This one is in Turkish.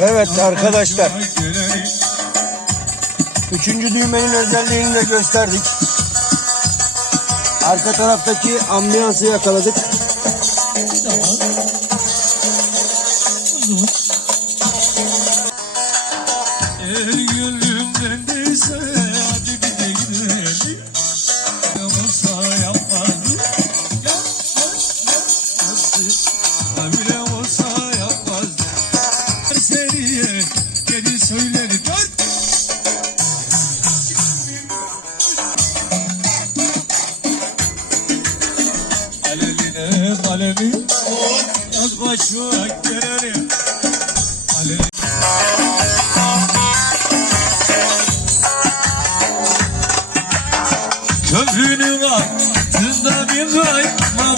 Evet arkadaşlar. Üçüncü düğmenin özelliğini de gösterdik. Arka taraftaki ambiyansı yakaladık. Eğer gönlümden Aleline kalemi yaz başıma gelelim. Alevine Köprünün altında bir kayma